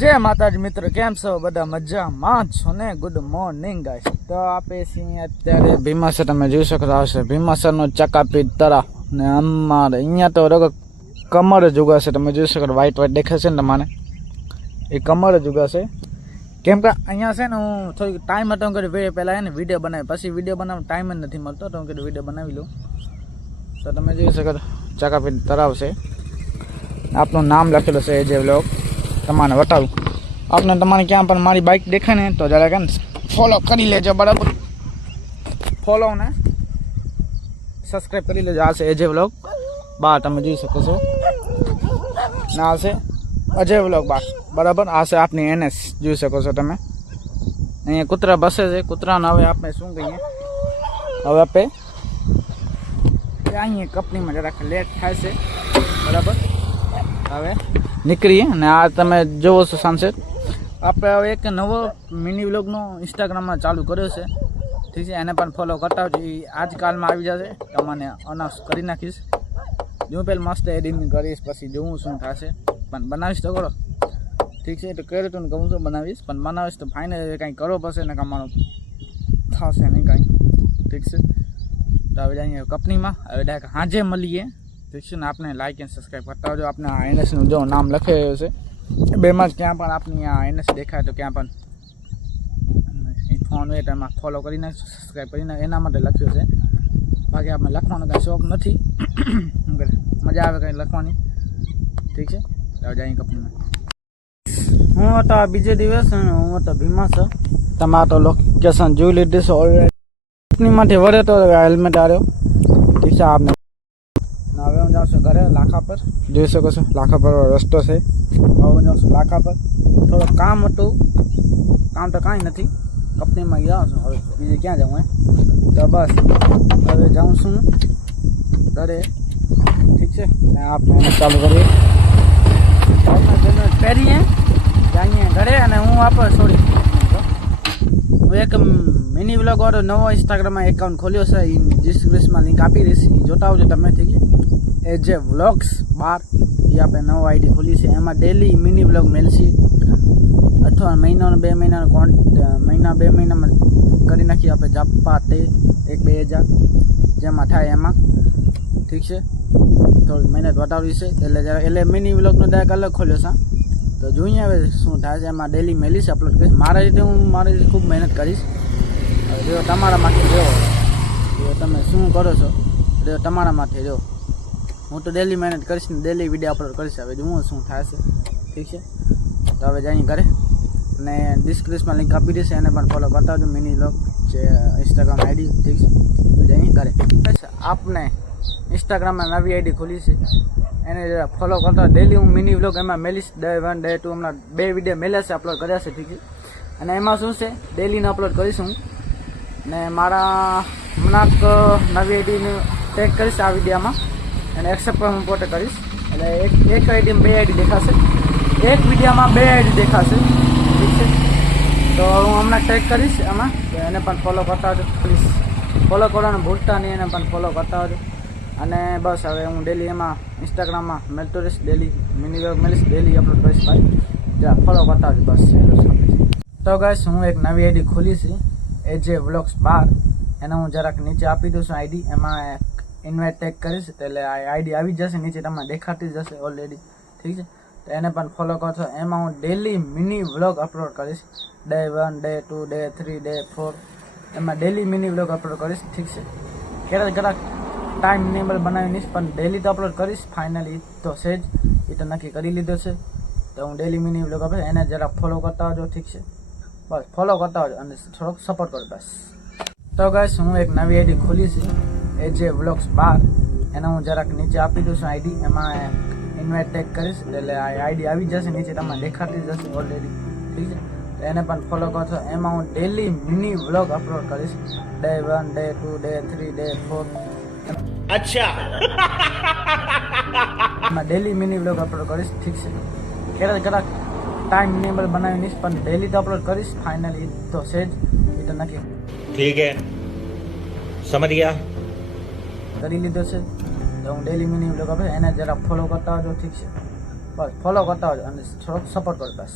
जय माताजी मित्र केम छो बधा मजामां छो ने। Good morning guys. तो आपे सी अत्यारे भीमासर તમે જોઈ શકો છો ભીમાસરનો ચકાપી તળાવ ને અમારે અહીંયા તો રગ કમર જ ઉગાશે તમે જોઈ શકો વ્હાઈટ વ્હાઈટ દેખાય છે ને તમને એ કમર જ ઉગાશે કેમ કે અહીંયા છે ને હું થોડી ટાઈમ હતો કે પહેલા એને વિડિયો બનાવી પછી વિડિયો બનાવવાનો ટાઈમ જ નથી મળતો તો હું કે વિડિયો બનાવી લઉં તો તમે જોઈ શકો ચકાપી તળાવ છે આપનું નામ લખેલું છે એજે વ્લોગ તમારે બતાવું आपने તમારે ક્યાં પણ મારી બાઇક દેખે ને તો જરા કેમ ફોલો કરી લેજો બરાબર ફોલો ને સબસ્ક્રાઇબ કરી લેજો આ છે અજય વ્લોગ બા તમે જોઈ શકો છો ના છે અજય વ્લોગ બા બરાબર આ છે આપની એનએસ જોઈ શકો છો તમે અહીંયા કૂતરા બસે છે કૂતરાને હવે આપણે શું કહીએ હવે આપણે અહીંયા કંપનીમાં જરાક લેટ થાય છે બરાબર હવે નીકળીએ અને આ તમે જોવો છો સનસેટ આપણે હવે એક નવો મિની વ્લોગનો ઇન્સ્ટાગ્રામમાં ચાલુ કર્યો છે ઠીક છે એને પણ ફોલો કરતા આવજો એ આજકાલમાં આવી જશે તમને અનાઉન્સ કરી નાખીશ હું પહેલાં મસ્ત એડિટિંગ કરીશ પછી જોવું શું થશે પણ બનાવીશ તો કરો ઠીક છે તો કર્યું તું કહું છું બનાવીશ પણ બનાવીશ તો ફાઇનલ કંઈ કરવો પડશે ને કમાવાનું થશે નહીં કાંઈ ઠીક છે તો હવે જઈએ કંપનીમાં હવે ડાયરેક્ટ હાજે મળીએ ઠીક છે ને આપણે લાઇક એન્ડ સબસ્ક્રાઈબ કરતા હોજો આપણે આ એનએસનું જો નામ લખેલું છે બેમાં જ ક્યાં પણ આપની આ એનએસ દેખાય તો ક્યાં પણ ફોન હોય તો એમાં ફોલો કરી નાખશું સબસ્ક્રાઈબ કરી નાખ એના માટે લખ્યું છે બાકી આપણે લખવાનો કાંઈ શોખ નથી મજા આવે કંઈ લખવાની ઠીક છે તો જઈએ કંપનીમાં હું હતો આ બીજે દિવસ હું હતો ભીમાસર તમારે તો લોકેશન જોઈ લીધી છે ઓલરેડી કંપનીમાંથી વળે તો હેલ્મેટ આવ્યો ઠીક છે આપને હવે હું જાઉં છું ઘરે લાખા પર જોઈ શકો છો લાખા પર રસ્તો છે હવે હું જાઉં છું લાખા પર થોડું કામ હતું કામ તો કાંઈ નથી કંપનીમાં જાઉં છું હવે બીજે ક્યાં જાઉં તો બસ હવે જાઉં છું ઘરે ઠીક છે ને આપણે ચાલુ કરીએ પહેરીએ જઈએ ઘરે અને હું આપણે છોડી હું એક મિની વ્લોગ વાળો નવો ઇન્સ્ટાગ્રામમાં એકાઉન્ટ ખોલ્યો છે એ ડિસ્ક્રિપ્શનમાં લિંક આપી દઈશ એ જોતા આવજો તમે ઠીક છે એજે વ્લોગ્સ 12 એ આપણે નવો આઈડી ખોલી છે એમાં ડેલી મિની વ્લોગ મળશે અથવા મહિનાનો 2 મહિનાનો મહિના 2 મહિનામાં કરી નાખીએ આપણે જાપા તે 1-2000 જેમાં થાય એમાં ઠીક છે થોડી મહેનત વધારવી છે એટલે મિની વ્લોગનો ડાયરેક્ટ અલગ ખોલ્યો છે તો જોઈએ હવે શું થાય છે એમાં ડેલી મેલીશ અપલોડ કરીશ મારા રીતે હું મારી રીતે ખૂબ મહેનત કરીશ જો તમારા માટે જો તમે શું કરો છો જો તમારા માટે જો હું તો ડેલી મહેનત કરીશ ને ડેલી વિડીયો અપલોડ કરીશ હવે જોવું શું થાય છે ઠીક છે તો હવે જઈએ ઘરે અને ડિસ્ક્રિપ્શનમાં લિંક આપી દઈશ એને પણ ફોલો કરતા આવજો મિની વ્લોગ જે ઇન્સ્ટાગ્રામ આઈડી ઠીક છે તો જઈએ ઘરે આપને ઇન્સ્ટાગ્રામમાં નવી આઈડી ખોલી છે એને ફોલો કરતા ડેલી હું મિની વ્લોગ એમાં મેલીશ ડે 1 ડે 2 હમણાં 2 વિડીયો મેલ્યા છે અપલોડ કર્યા છે ઠીક છે અને એમાં શું છે ડેલીને અપલોડ કરીશ હું ને મારા હમણાં નવી આઈડીને ટેગ કરીશ આ વિડીયોમાં અને એક્સેપ્ટ પણ હું પોતે કરીશ એટલે એક આઈડીમાં 2 આઈડી દેખાશે એક વિડીયોમાં 2 આઈડી દેખાશે ઠીક છે તો હું હમણાં ટેગ કરીશ એમાં એને પણ ફોલો કરતા આવજો પ્લીઝ ફોલો કરવાનું ભૂલતા નહીં એને પણ ફોલો કરતા આવજો અને બસ હવે હું ડેલી એમાં ઇન્સ્ટાગ્રામમાં મેળતો રહીશ ડેલી મિની વ્લોગ મેળીશ ડેલી અપલોડ કરીશ ભાઈ જ્યાં ફોલો કરતા આવજો બસ તો ગાઈસ હું એક નવી આઈડી ખોલી છે એજે વ્લોગ્સ 12 એને હું જરાક નીચે આપી દઉં છું આઈડી એમાં ઇન્વાઇટ ટેગ કરીશ એટલે આ આઈડી આવી જશે નીચે તમને દેખાતી જશે ઓલરેડી ઠીક છે તો એને પણ ફોલો કરશો એમાં હું ડેલી મિની વ્લોગ અપલોડ કરીશ ડે 1 ડે 2 ડે 3 ડે 4 એમાં ડેલી મિની વ્લોગ અપલોડ કરીશ ઠીક છે ક્યારેક ટાઈમ નિયમલ બનાવી નહીશ પણ ડેલી તો અપલોડ કરીશ ફાઇનલી તો છે જ એ તો નક્કી કરી લીધો છે તો હું ડેલી મિની વ્લોગ આપીશ એને જરા ફોલો કરતા આવજો ઠીક છે બસ ફોલો કરતા આવજો અને થોડોક સપોર્ટ કરો બસ તો ગાઈસ હું એક નવી આઈડી ખોલી છે એજે વ્લોગ્સ 12 એને હું જરાક નીચે આપી દઉં છું આઈડી એમાં ઇન્વાઇટ ટેગ કરીશ એટલે આ આઈડી આવી જશે નીચે તમને દેખાતી જશે ઓલરેડી ઠીક છે તો એને પણ ફોલો કરશો એમાં હું ડેલી મિની વ્લોગ અપલોડ કરીશ ડે 1 ડે 2 ડે 3 ડે 4 અચ્છા એમાં ડેલી મિની વ્લોગ અપલોડ કરીશ ઠીક છે ક્યારેક ટાઈમ નિયમલ બનાવી નહીશ પણ ડેલી તો અપલોડ કરીશ ફાઇનલી તો છે જ એ તો નક્કી ઠીક હે સમજ ગયા કરી લીધો છે તો હું ડેલી મિની વ્લોગ આપીશ એને જરા ફોલો કરતા આવજો ઠીક છે બસ ફોલો કરતા આવજો અને થોડોક સપોર્ટ કરો બસ